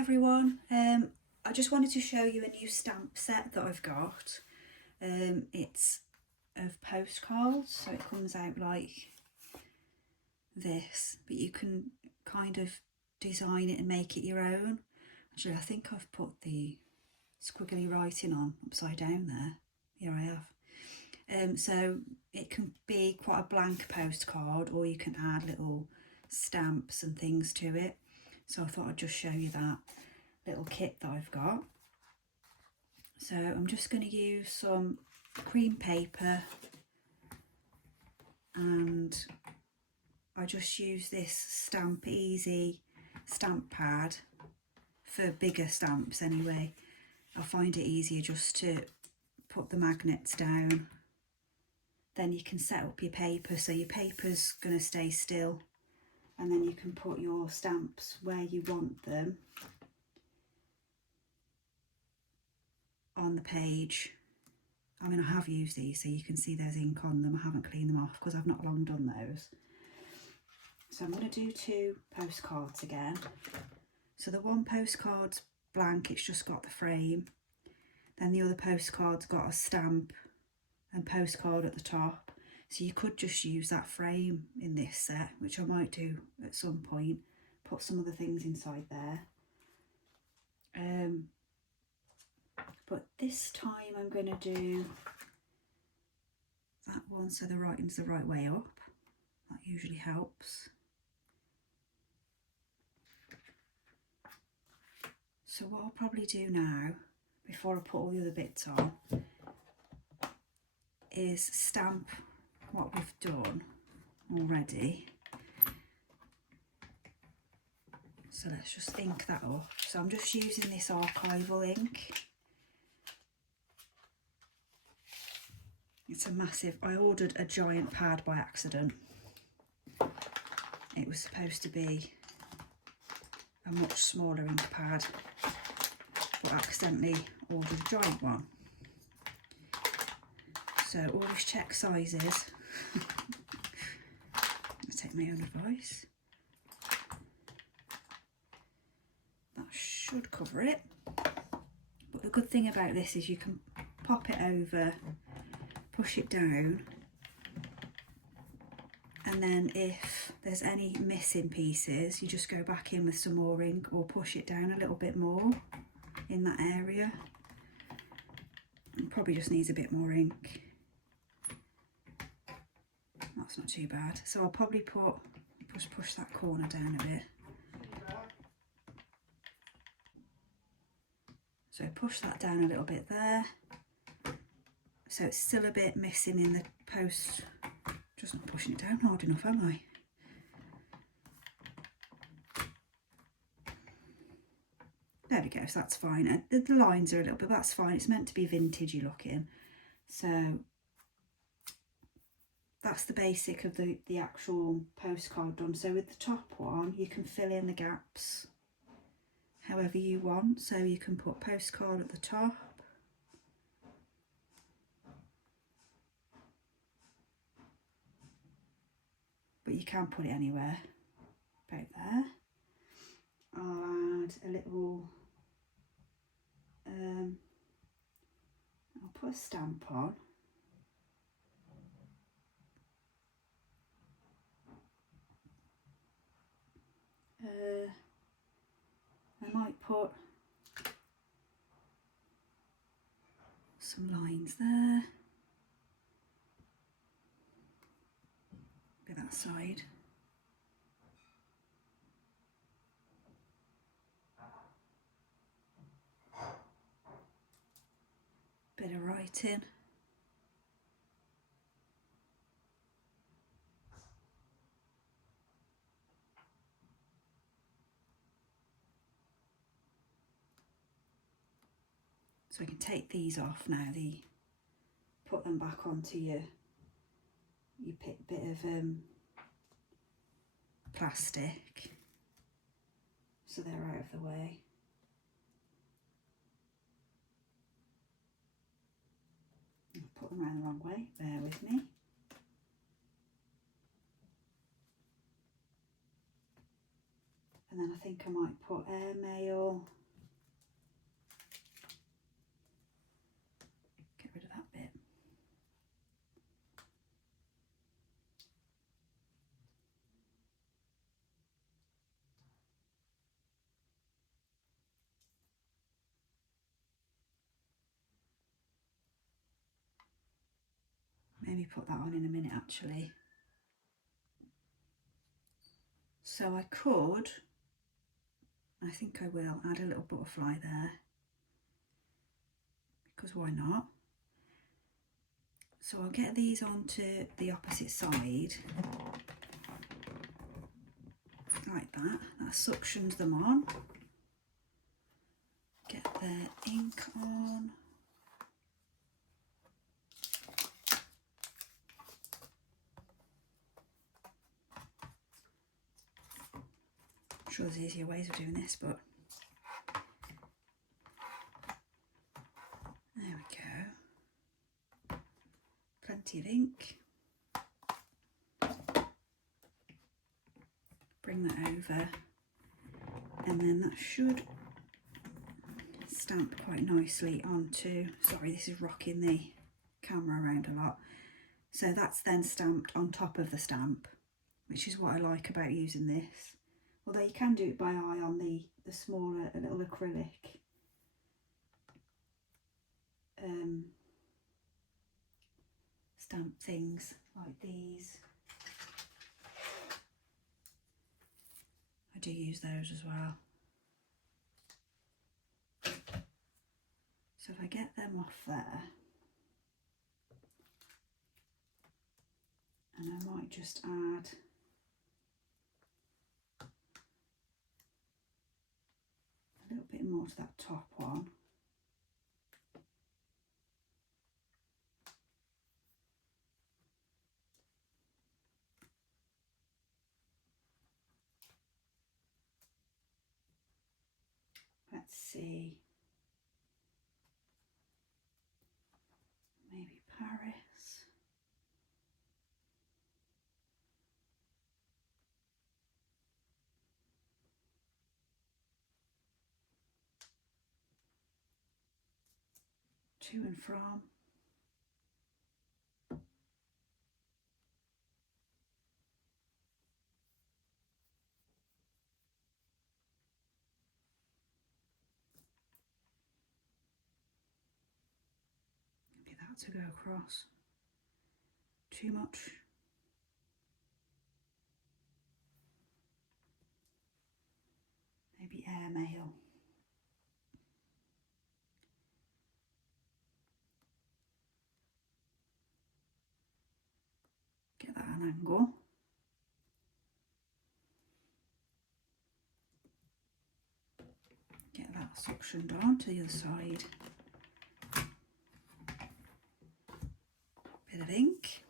everyone, I just wanted to show you a new stamp set that I've got. It's of postcards, so it comes out like this, but you can kind of design it and make it your own. Actually, I think I've put the squiggly writing on upside down there. Here I have. So it can be quite a blank postcard, or you can add little stamps and things to it. So I thought I'd just show you that little kit that I've got. So I'm just going to use some cream paper, and I just use this Stamp Easy stamp pad for bigger stamps anyway. I find it easier just to put the magnets down. Then you can set up your paper, so your paper's going to stay still, and then you can put your stamps where you want them on the page. I mean, I have used these so you can see there's ink on them. I haven't cleaned them off because I've not long done those. So I'm going to do 2 postcards again. So the one postcard's blank, it's just got the frame. Then the other postcard's got a stamp and postcard at the top. So you could just use that frame in this set, which I might do at some point. Put some of the things inside there. But this time I'm going to do that one so the writing's the right way up. That usually helps. So what I'll probably do now, before I put all the other bits on, is stamp what we've done already. So let's just ink that up. So I'm just using this archival ink. It's a massive, I ordered a giant pad by accident. It was supposed to be a much smaller ink pad, but accidentally ordered a giant one. So always check sizes. I'll take my own advice. That should cover it. But the good thing about this is you can pop it over, push it down, and then if there's any missing pieces, you just go back in with some more ink or push it down a little bit more in that area. It probably just needs a bit more ink. That's not too bad. So I'll probably just push that corner down a bit. So push that down a little bit there. So it's still a bit missing in the post. Just not pushing it down hard enough, am I? There we go, so that's fine. The lines are a little bit, that's fine. It's meant to be vintagey looking. So that's the basic of the actual postcard done. So with the top one, you can fill in the gaps however you want. So you can put postcard at the top. But you can put it anywhere, about there. I'll add a little, I'll put a stamp on. I might put some lines there. Bit that side. Bit of writing. So I can take these off now, put them back onto your bit of plastic, so they're out of the way. I'll put them around the wrong way, bear with me. And then then I think I might put airmail. Get rid of that bit. Maybe put that on in a minute actually. So I could, I think I will, add a little butterfly there, because why not? So I'll get these onto the opposite side, like that. That suctions them on. Get their ink on. I'm sure there's easier ways of doing this, but there we go. Plenty of ink. Bring that over, and then that should stamp quite nicely onto, sorry, this is rocking the camera around a lot. So that's then stamped on top of the stamp, which is what I like about using this. Although you can do it by eye on the smaller little acrylic stamp things like these. I do use those as well. So if I get them off there, and I might just add a little bit more to that top one. Let's see, maybe Paris. To and from. Maybe that to go across. Too much. Maybe airmail. Get that at an angle. Get that suctioned on to the other side. Bit of ink.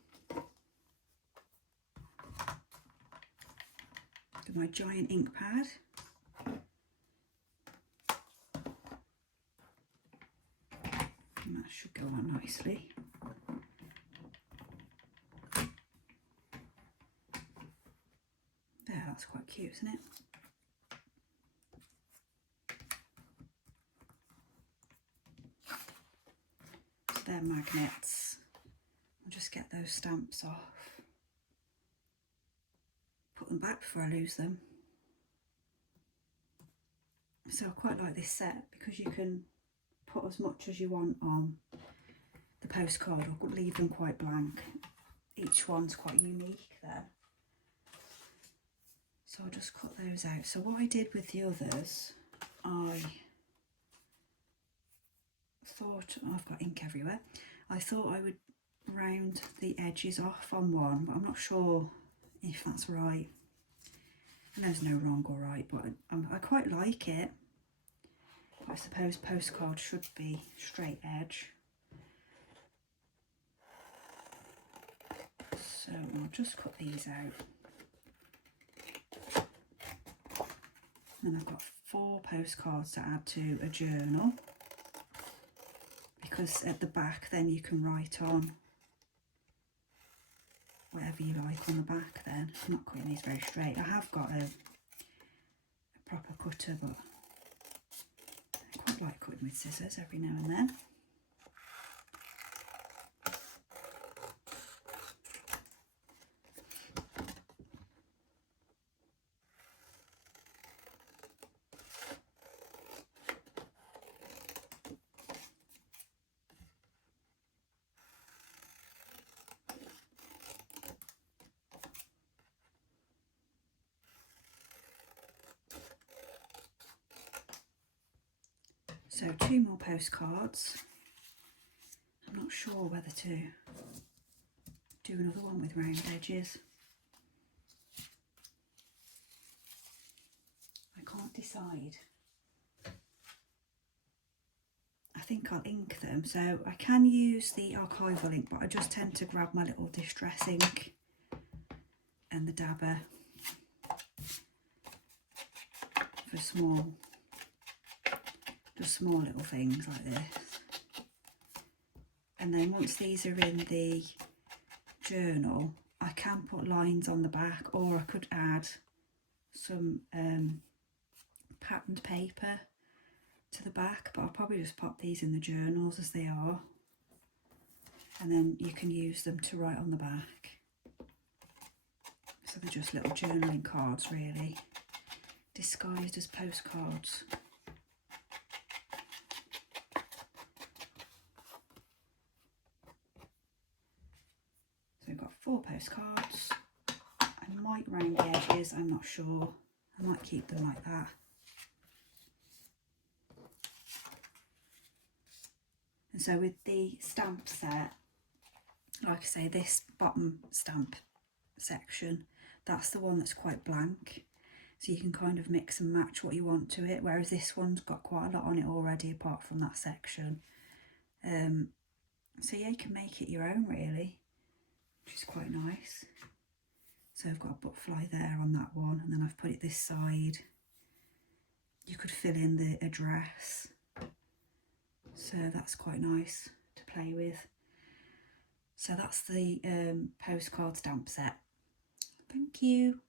With my giant ink pad. And that should go on nicely. There, that's quite cute, isn't it? So they're magnets. I'll just get those stamps off. Put them back before I lose them. So I quite like this set because you can put as much as you want on the postcard or leave them quite blank. Each one's quite unique there. So I'll just cut those out. So what I did with the others, I thought, oh, I've got ink everywhere. I thought I would round the edges off on one, but I'm not sure if that's right. And there's no wrong or right, but I quite like it. I suppose postcard should be straight edge. So I'll just cut these out. Then I've got 4 postcards to add to a journal, because at the back then you can write on whatever you like on the back then. I'm not cutting these very straight. I have got a proper cutter, but I quite like cutting with scissors every now and then. So 2 more postcards. I'm not sure whether to do another one with round edges. I can't decide. I think I'll ink them, so I can use the archival ink, but I just tend to grab my little distress ink and the dabber for just small little things like this. And then once these are in the journal, I can put lines on the back, or I could add some patterned paper to the back, but I'll probably just pop these in the journals as they are, and then you can use them to write on the back. So they're just little journaling cards, really, disguised as postcards. So we've got 4 postcards. I might round the edges, I'm not sure. I might keep them like that. And so with the stamp set, like I say, this bottom stamp section, that's the one that's quite blank. So you can kind of mix and match what you want to it, whereas this one's got quite a lot on it already apart from that section. So yeah, you can make it your own really, which is quite nice. So I've got a butterfly there on that one, and then I've put it this side. You could fill in the address. So that's quite nice to play with. So that's the postcard stamp set. Thank you.